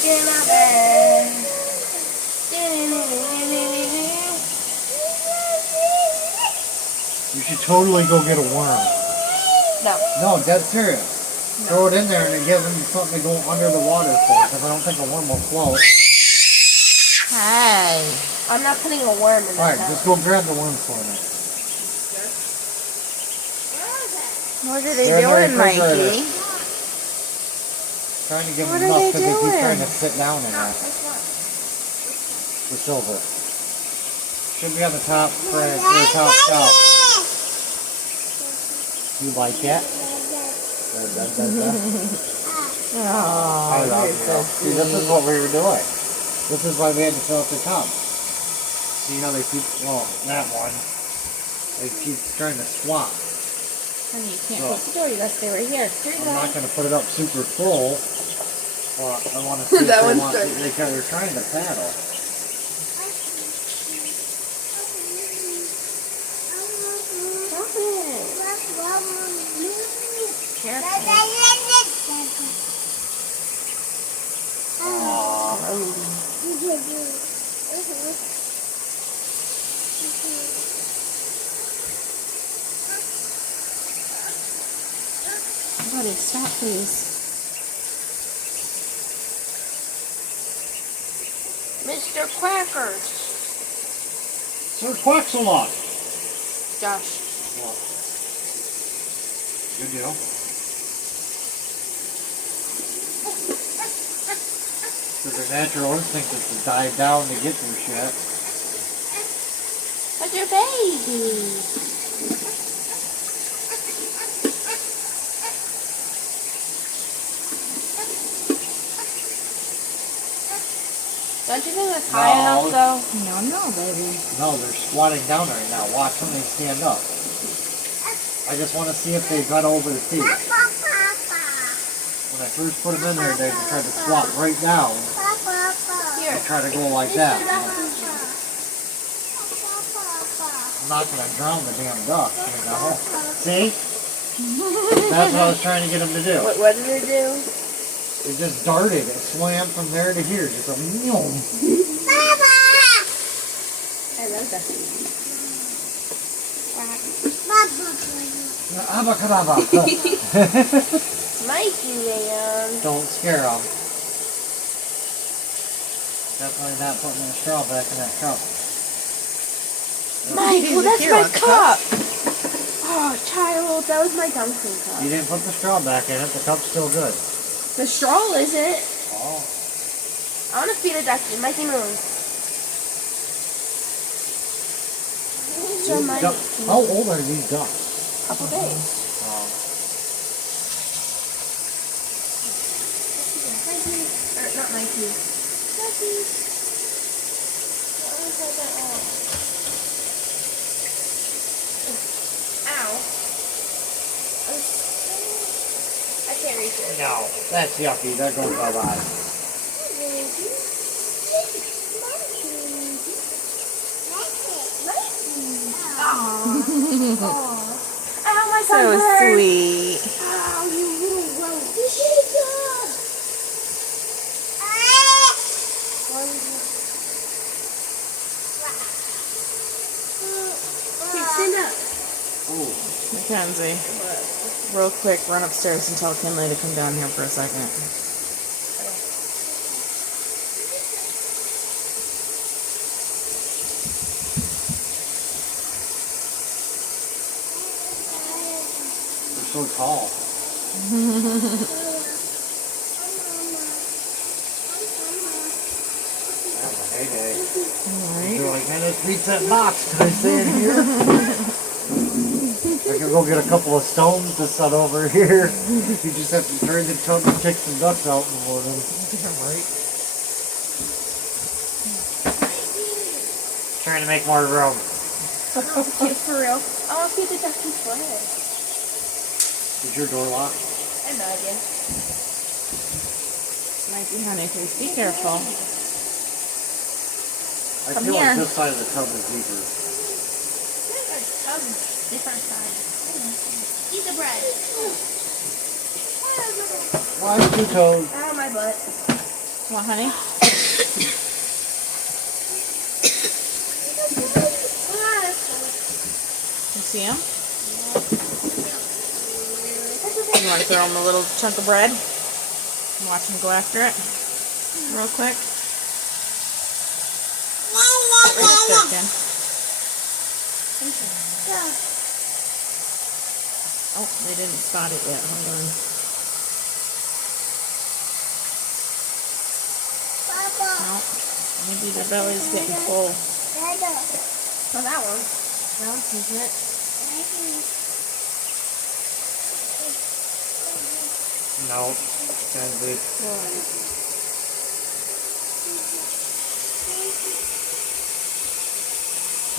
making my bed. You should totally go get a worm. No. No, dead serious. No. Throw it in there and it gives them something to go under the water for, because I don't think a worm will float. Hey. I'm not putting a worm in Alright, just go grab the worm for me. What are they doing, Mikey? Trying to give them enough because they keep trying to sit down in that. The silver. Should be on the top branch, or the top shelf. You like it? Oh, I love you. See, this is what we were doing. This is why we had to fill up the tub. See how they keep, well, that one, they keep trying to swap. Honey, you can't close the door. You gotta stay right here. I'm not going to put it up super full. But I want to see if they want to, they're trying to paddle. Buddy, stop, please. Mr. Quackers. Sir Quacksalot. Josh. Well, good deal. Because their natural instinct is to dive down to get their shit. That's your baby. Don't you think it's high enough though? No, baby. No, they're squatting down right now. Watch when they stand up. I just want to see if they got over the feet. When I first put them in there, they tried to squat right down. Here. And try to go like that. I'm not going to drown the damn duck, you know? See? That's what I was trying to get them to do. What did they do? It just darted. It swam from there to here. Just a meow. I love that. Abacadabra. Mikey, man. Don't scare them. Definitely not putting the straw back in that cup. Michael, that's my cup. Oh, child, that was my Ducklings cup. You didn't put the straw back in it. The cup's still good. The straw isn't. Oh. I want to feed a ducky. Mikey, move. How old are these ducks? Couple days. Oh. Or not Mikey. Ducky. Ow. I can't reach it. No, that's yucky. That goes bye-bye. Ow, my So sunburn. sweet. Ow, you little roach. Here, stand up. Ooh. Mackenzie, real quick, run upstairs and tell Kinley to come down here for a second. They're so tall. Have a heyday. They're like, man, this beats that box. Can I stay in here? I can go get a couple of stones to set over here. You just have to turn the tub and kick some ducks out in the morning. Right? Trying to make more room. Cute for real. I want to feed the ducky's flag. Is your door locked? I have no idea. Mikey, honey, please be careful. I Come feel here. like this side of the tub is deeper. Different side. Eat the bread. Why 2 toes? Ow, my butt. What, honey? You see him? You want to throw him a little chunk of bread? Watch him go after it real quick. Right up there, Ken. Oh, they didn't spot it yet. Hold on. No, maybe their belly's getting full. Oh, that one. No, isn't it? No. Kenzie.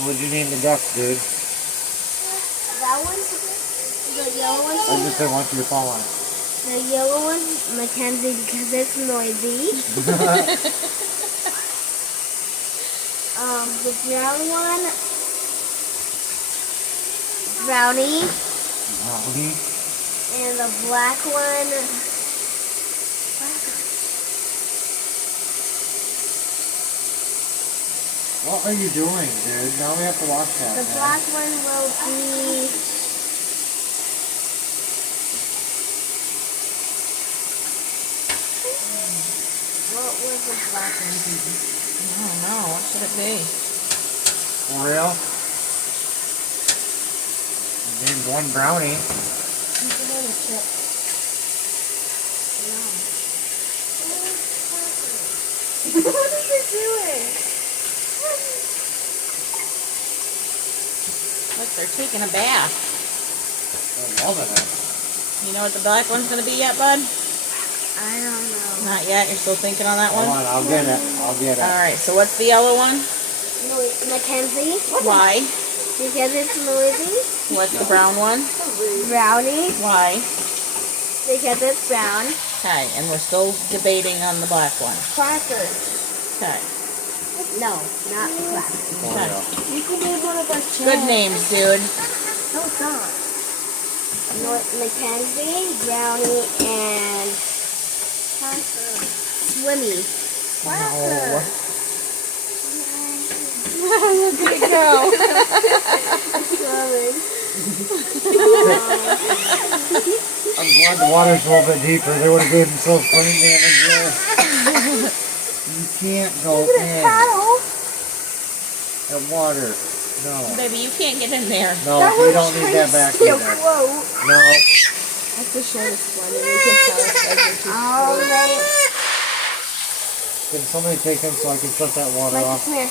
What'd you name the ducks, dude? That one? The yellow one? I just said want you to fall on it. The yellow one, Mackenzie, because it's noisy. The brown one, Brownie. Brownie. And the black one, What are you doing, dude? Now we have to watch that. the man. black one will be, what was the black one be? I don't know. What should it be? For real? Named one brownie. It's a little chip. No. What are you doing? Look, they're taking a bath. I'm loving it. You know what the black one's going to be yet, bud? I don't know. Not yet. You're still thinking on that one? Hold on, I'll get it. I'll get it. Alright, so what's the yellow one? No, Mackenzie, Why? because it's noisy. What's the brown one? Brownie, Why? because it's brown. Okay, and we're still debating on the black one. Crackers. Okay. No, not crackers. Okay. You can name one of our chips. Good names, dude. No, it's not. Mackenzie, Brownie, and Swimmy. No. Look at it go. I'm glad the water's a little bit deeper. They would have gave themselves brain damage there. You can't go in the water. No. Baby, you can't get in there. No, we don't need that back still either. float. No. That's the shortest one, and we can tell if they're Can somebody take him so I can shut that water off? Come here.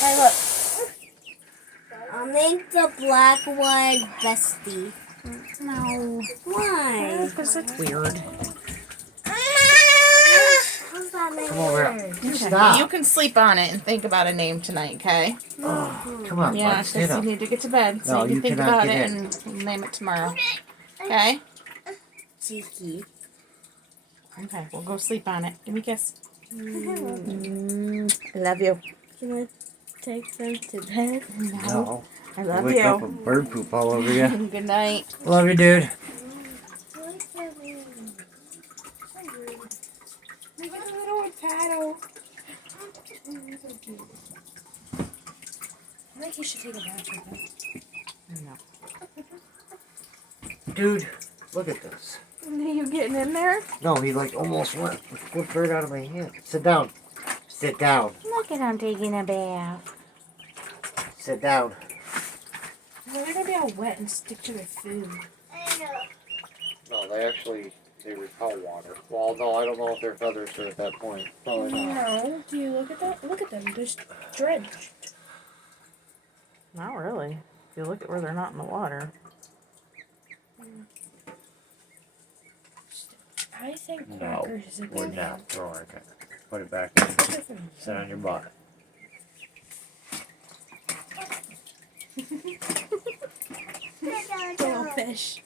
Hey, look. I'll make the black one Bestie. No. Why? Because that's weird. How's that make Come over weird? here. Stop. You can sleep on it and think about a name tonight, okay? Oh, come on, Yeah, Bud. Stand because up. you need to get to bed. So No, you can you think cannot about get it in. and we'll name it tomorrow. Okay? Cheeky. Okay, we'll go sleep on it. Give me a kiss. I love you. Can I take them to bed? No. I love Wake up you. with bird poop all over you. Good night. Love you, dude. I think you should take a bath with them. No. Dude, look at this. Are you getting in there? No, he like almost went. Flipped right out of my hand. Sit down. Sit down. Look at him taking a bath. Sit down. Well, they're gonna be all wet and stick to their food. No, they repel water. Well, no, I don't know if their feathers are at that point. Probably not. No. Do you look at that? Look at them. They're drenched. Not really. If you look at where they're not in the water. I think No, crackers is a we're good not throwing it. Put it back in. Sit on your butt. little fish.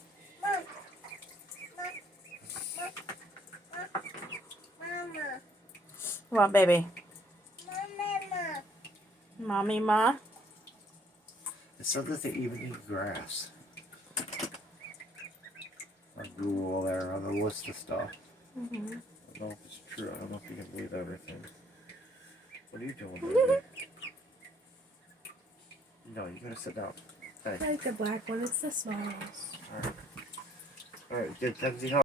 What, baby? Mommy, ma? It said that they even eat grass. On Google there on the list of stuff. don't know if it's true. I don't know if you can believe everything. What are you doing, baby? No, you gotta sit down. Hey. I like the black one. It's the smallest. Alright. Alright, get Kenzie home.